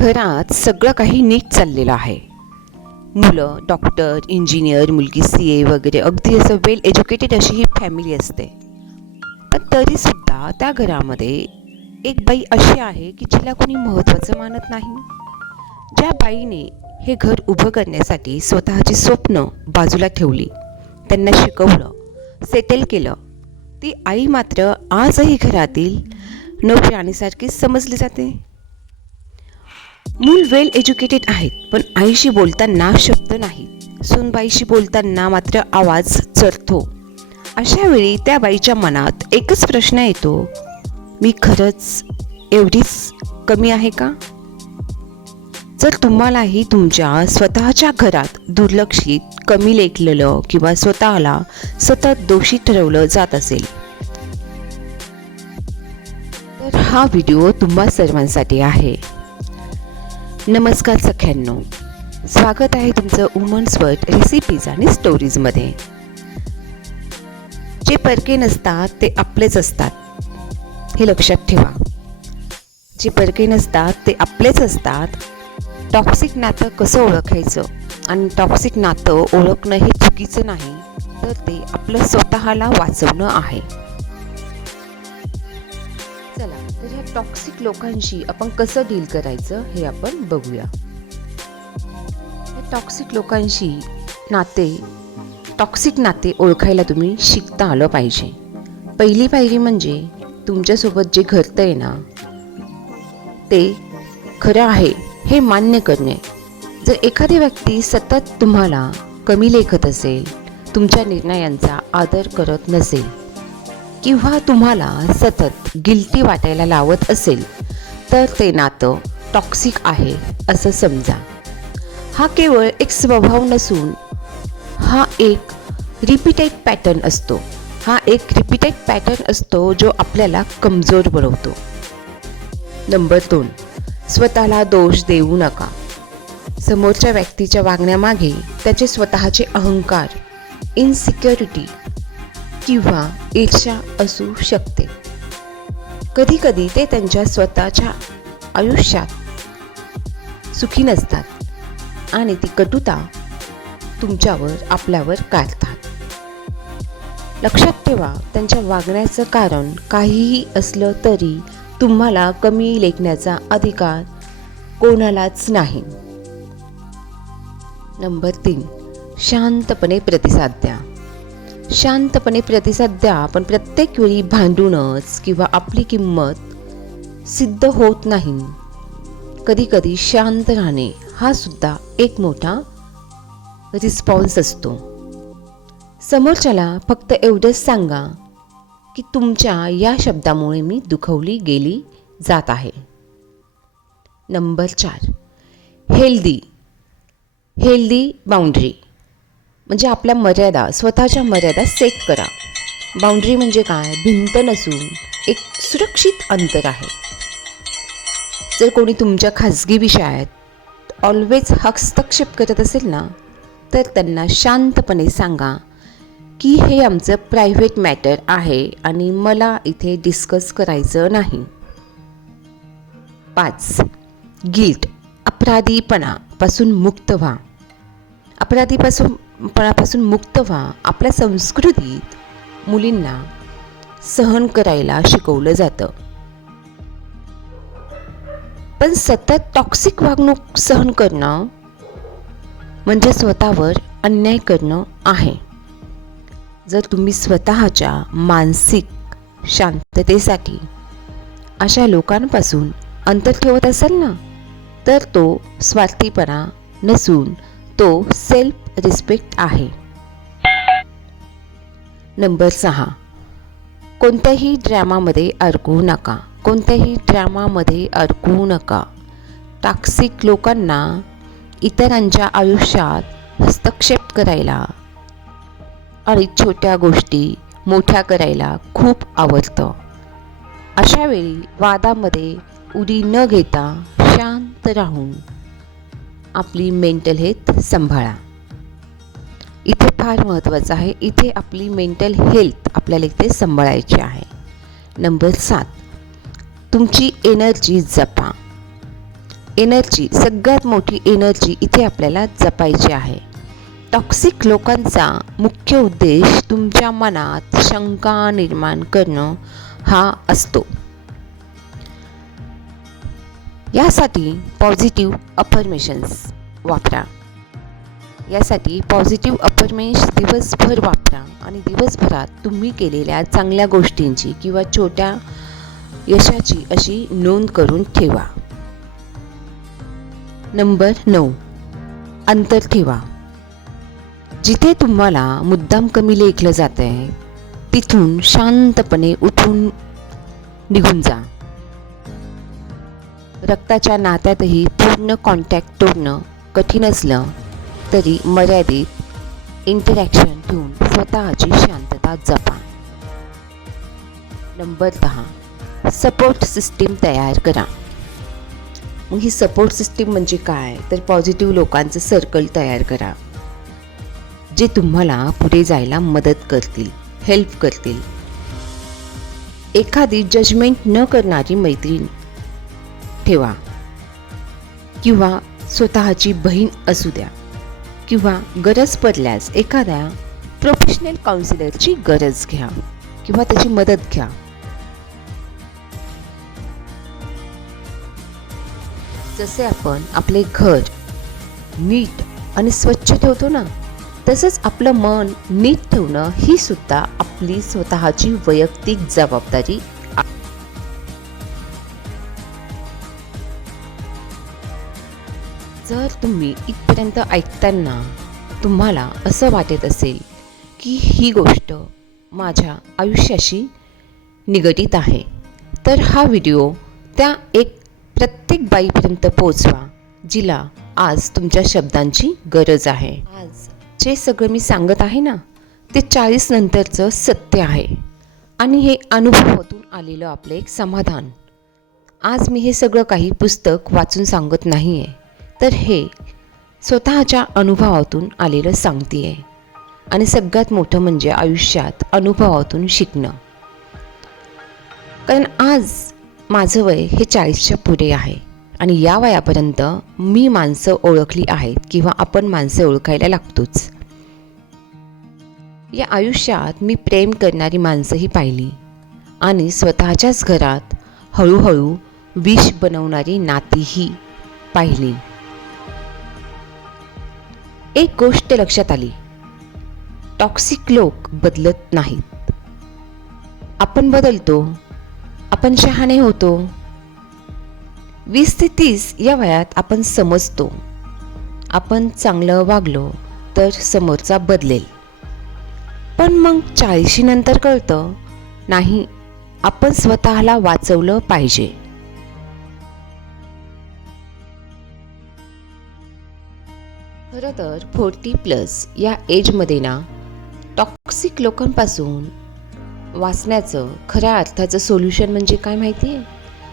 घरात सगळं काही नीट चाललेलं आहे. मुलं डॉक्टर, इंजिनियर, मुलगी CA वगैरे अगदी असं वेल एज्युकेटेड अशी ही फॅमिली असते. पण तरीसुद्धा त्या घरामध्ये एक बाई अशी आहे की जिला कोणी महत्त्वाचं मानत नाही. ज्या बाईने हे घर उभं करण्यासाठी स्वतःची स्वप्न बाजूला ठेवली, त्यांना शिकवलं, सेटल केलं, ती आई मात्र आजही घरातील नौकराणीसारखीच समजली जाते. मूल वेल एज्युकेटेड आहेत, पण आईशी बोलताना शब्द नाहीत. सूनबाईशी बोलताना मात्र आवाज चढतो. अशा वेळी त्या बाईच्या मनात एकच प्रश्न येतो, मी खरंच एवढीच कमी आहे का? जर तुम्हालाही तुमच्या स्वतःच्या घरात दुर्लक्षित, कमी लेखलेलं किंवा स्वतःला सतत दोषी ठरवलं जात असेल, तर हा व्हिडिओ तुम्हा सर्वांसाठी आहे. नमस्कार सख्यांनो, स्वागत आहे तुमचं वुमन्स वर्ल्ड रेसिपीज आणि स्टोरीजमध्ये. जे परके नसतात ते आपलेच असतात, हे लक्षात ठेवा. जे परके नसतात ते आपलेच असतात. टॉक्सिक नातं कसं ओळखायचं आणि टॉक्सिक नातं ओळखणं हे चुकीचं नाही, तर ते आपलं स्वतःला वाचवणं आहे. चला तर ह्या टॉक्सिक लोकांशी आपण कसं डील करायचं हे आपण बघूया. टॉक्सिक लोकांशी टॉक्सिक नाते ओळखायला तुम्ही शिकता आलं पाहिजे. पहिली पायरी म्हणजे तुमच्यासोबत जे घडतंय ना, ते खरं आहे हे मान्य करणे. जर एखादी व्यक्ती सतत तुम्हाला कमी लेखत असेल, तुमच्या निर्णयांचा आदर करत नसेल किंवा तुम्हाला सतत गिल्टी वाटायला लावत असेल, तर ते नातं टॉक्सिक आहे असं समजा. हा केवळ एक स्वभाव नसून हा एक रिपीटेड पॅटर्न असतो, जो आपल्याला कमजोर बनवतो. नंबर 2, स्वतःला दोष देऊ नका. समोरच्या व्यक्तीच्या वागण्यामागे त्याचे स्वतःचे अहंकार, इनसिक्युरिटी किंवा ईर्ष्या असू शकते. कधीकधी ते त्यांच्या स्वतःच्या आयुष्यात सुखी नसतात आणि ती कटुता आपल्यावर काढतात. लक्षात ठेवा, त्यांच्या वागण्याचं कारण काहीही असलं तरी तुम्हाला कमी लेखण्याचा अधिकार कोणालाच नाही. नंबर 3, शांतपणे प्रतिसाद द्या. पण प्रत्येक वेळी भांडूनच किंवा आपली किंमत सिद्ध होत नाही. कधीकधी शांत राहणे हा सुद्धा एक मोठा रिस्पॉन्स असतो. समोरच्याला फक्त एवढंच सांगा की तुमच्या या शब्दामुळे मी दुखवली गेली जात आहे. नंबर 4, हेल्दी बाउंड्री म्हणजे आपल्या स्वतःच्या मर्यादा सेट करा. बाउंड्री म्हणजे काय? भिंत नसून एक सुरक्षित अंतर आहे. जर कोणी तुमच्या खाजगी विषयात ऑलवेज हस्तक्षेप करत असेल ना, तर त्यांना शांतपणे सांगा की हे आमचं प्रायव्हेट मॅटर आहे आणि मला इथे डिस्कस करायचं नाही. 5, गिल्ट, अपराधीपणापासून मुक्त व्हा. आपल्या संस्कृतीत मुलींना सहन करायला शिकवलं जातं, पण सतत टॉक्सिक वागणूक सहन करणं म्हणजे स्वतःवर अन्याय करणं आहे. जर तुम्ही स्वतःच्या मानसिक शांततेसाठी अशा लोकांपासून अंतर ठेवत असाल ना, तर तो स्वार्थीपणा नसून तो सेल्फ रिस्पेक्ट आहे. नंबर 6, कोणत्याही ड्रामामध्ये अडकू नका. टॉक्सिक लोकांना इतरांच्या आयुष्यात हस्तक्षेप करायला आणि छोट्या गोष्टी मोठ्या करायला खूप आवडतं. अशा वेळी वादामध्ये उडी न घेता शांत राहून आपली मेंटल हेल्थ सांभाळा. इथे फार महत्त्वाचं आहे. इथे आपली मेंटल हेल्थ आपल्याला इथे सांभाळायची आहे. नंबर 7, तुमची एनर्जी जपा. एनर्जी, सगळ्यात मोठी एनर्जी इथे आपल्याला जपायची आहे. टॉक्सिक लोकांचा मुख्य उद्देश तुमच्या मनात शंका निर्माण करणं हा असतो. यासाठी पॉझिटिव्ह अफर्मेशन्स वापरा. यासाठी पॉझिटिव्ह अफर्मेशन्स दिवसभर वापरा आणि दिवसभरात तुम्ही केलेल्या चांगल्या गोष्टींची किंवा छोट्या यशाची अशी नोंद करून ठेवा. नंबर 9, अंतर ठेवा. जिथे तुम्हाला मुद्दाम कमी लेखलं जात आहे तिथून शांतपणे उठून निघून जा. रक्ताच्या नात्यातही पूर्ण कॉन्टॅक्ट तोडणं कठीण असलं तरी मर्यादित इंटरॅक्शन ठेवून स्वतःची शांतता जपा. नंबर 10, सपोर्ट सिस्टीम तयार करा. मग ही सपोर्ट सिस्टीम म्हणजे काय, तर पॉझिटिव्ह लोकांचं सर्कल तयार करा जे तुम्हाला पुढे जायला मदत करतील, हेल्प करतील. एखादी जजमेंट न करणारी मैत्रीण ठेवा किंवा स्वतःची बहीण असू द्या किंवा गरज पडल्यास एखाद्या प्रोफेशनल काउन्सिलरची गरज घ्या किंवा त्याची मदत घ्या. जसे आपण आपले घर नीट आणि स्वच्छ ठेवतो ना, तसंच आपलं मन नीट ठेवणं ही सुद्धा आपली स्वतःची वैयक्तिक जबाबदारी. जर तुम्ही इथपर्यंत ऐकताना तुम्हाला असं वाटत असेल की ही गोष्ट माझ्या आयुष्याशी निगडीत आहे, तर हा व्हिडिओ त्या प्रत्येक बाईपर्यंत पोहोचवा जिला आज तुमच्या शब्दांची गरज आहे. आज जे सगळं मी सांगत आहे ना, ते 40 नंतरचं सत्य आहे आणि हे अनुभवातून आलेलं आपलं एक समाधान. आज मी हे सगळं काही पुस्तक वाचून सांगत नाही आहे, तर हे स्वतःच्या अनुभवातून आलेलं सांगते आहे. आणि सगळ्यात मोठं म्हणजे आयुष्यात अनुभवातून शिकणं. कारण आज माझं वय हे 40च्या पुढे आहे आणि या वयापर्यंत मी माणसं ओळखली आहेत किंवा आपण माणसं ओळखायला लागतोच. या आयुष्यात मी प्रेम करणारी माणसंही पाहिली आणि स्वतःच्याच घरात हळूहळू विष बनवणारी नातीही पाहिली. एक गोष्ट लक्षात आली, टॉक्सिक लोक बदलत नाहीत. आपण बदलतो, आपण शहाणे होतो. 20 ते 30 या वयात आपण समजतो, आपण चांगलं वागलो तर समोरचा बदलेल. पण मग 40 नंतर कळतं, नाही, आपण स्वतःला वाचवलं पाहिजे. खरं तर 40+ या एजमध्ये ना, टॉक्सिक लोकांपासून वाचण्याचं खऱ्या अर्थाचं सोल्युशन म्हणजे काय माहिती आहे?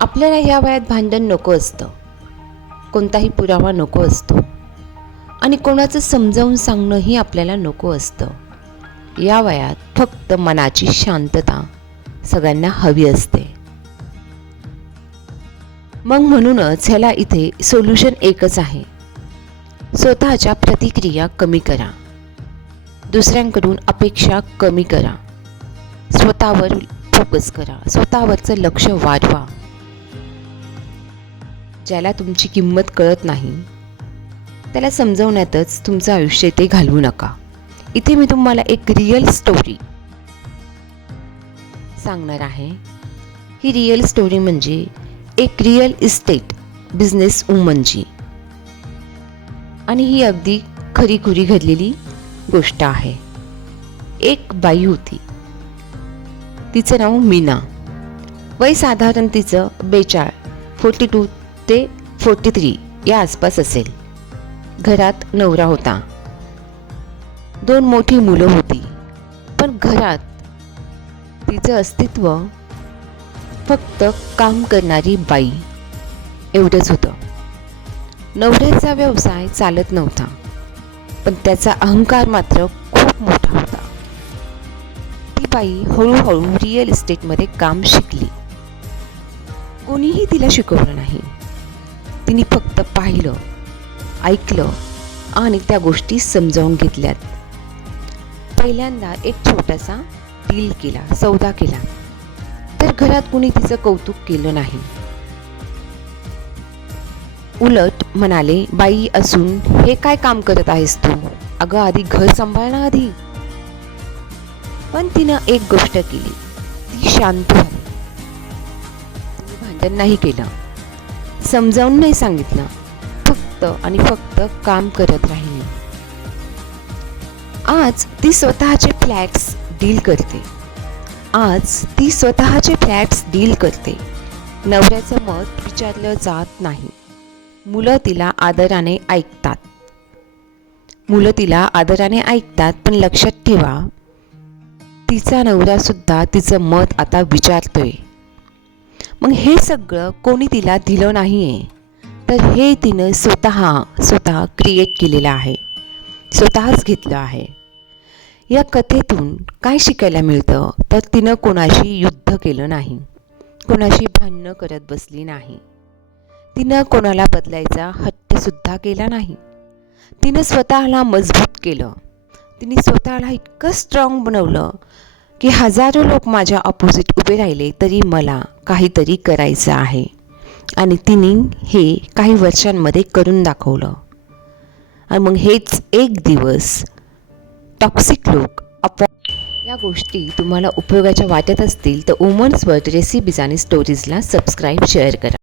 आपल्याला ह्या वयात भांडण नको असतं, कोणताही पुरावा नको असतो आणि कोणाचं समजावून सांगणंही आपल्याला नको असतं. या वयात फक्त मनाची शांतता सगळ्यांना हवी असते. मग म्हणूनच ह्याला इथे सोल्युशन एकच आहे, स्वतःच्या प्रतिक्रिया कमी करा, दुसऱ्यांकडून अपेक्षा कमी करा, स्वतःवर फोकस करा, स्वतःवरचं लक्ष वाढवा. ज्याला तुमची किंमत कळत नाही त्याला समजवण्यातच तुमचं आयुष्य ते घालवू नका. इथे मी तुम्हाला एक रिअल स्टोरी सांगणार आहे. ही रिअल स्टोरी म्हणजे एक रिअल इस्टेट बिझनेस वुमनची आणि ही अगदी खरीखुरी घडलेली गोष्ट आहे. एक बाई होती, तिचं नाव मीना. वय साधारण तिचं 42 ते 43 या आसपास असेल. घरात नवरा होता, 2 मोठी मुलं होती. पण घरात तिचं अस्तित्व फक्त काम करणारी बाई एवढंच होतं. नवऱ्याचा व्यवसाय चालत नव्हता, पण त्याचा अहंकार मात्र खूप मोठा होता. ती बाई हळूहळू रिअल इस्टेटमध्ये काम शिकली. कोणीही तिला शिकवलं नाही. तिने फक्त पाहिलं, ऐकलं आणि त्या गोष्टी समजावून घेतल्यात. पहिल्यांदा एक छोटासा डील केला, सौदा केला, तर घरात कुणी तिचं कौतुक केलं नाही. उलट म्हणाले, बाई असून हे काय काम करत आहेस तू? अगं आधी घर सांभाळ ना आधी. पण तिनं एक गोष्ट केली, ती शांत झाली. तिने भांडण नाही केलं, समजावून नाही सांगितलं, फक्त आणि फक्त काम करत राहिली. आज ती स्वतःचे फ्लॅट्स डील करते. नवऱ्याचं मत विचारलं जात नाही. मुलं तिला आदराने ऐकतात. पण लक्षात ठेवा, तिचा नवरा सुद्धा तिचं मत आता विचारतोय. मग हे सगळं कोणी तिला दिलं नाहीये, तर हे तिनं स्वतः क्रिएट केलेलं आहे, स्वतःच घेतलं आहे. या कथेतून काय शिकायला मिळतं, तर तिनं कोणाशी युद्ध केलं नाही, कोणाशी भांडणं करत बसली नाही, तिनं कोणाला बदलायचा हट्टसुद्धा केला नाही. तिनं स्वतःला मजबूत केलं. तिने स्वतःला इतकं स्ट्रॉंग बनवलं की हजारो लोक माझ्या अपोजिट उभे राहिले तरी मला काहीतरी करायचं आहे. आणि तिने हे काही वर्षांमध्ये करून दाखवलं. आणि मग हेच एक दिवस टॉक्सिक लोक या गोष्टी तुम्हाला उपयोगाच्या वाटत असतील तर वुमन्स वर्ल्ड रेसिपीज आणि स्टोरीजला सबस्क्राईब, शेअर करा.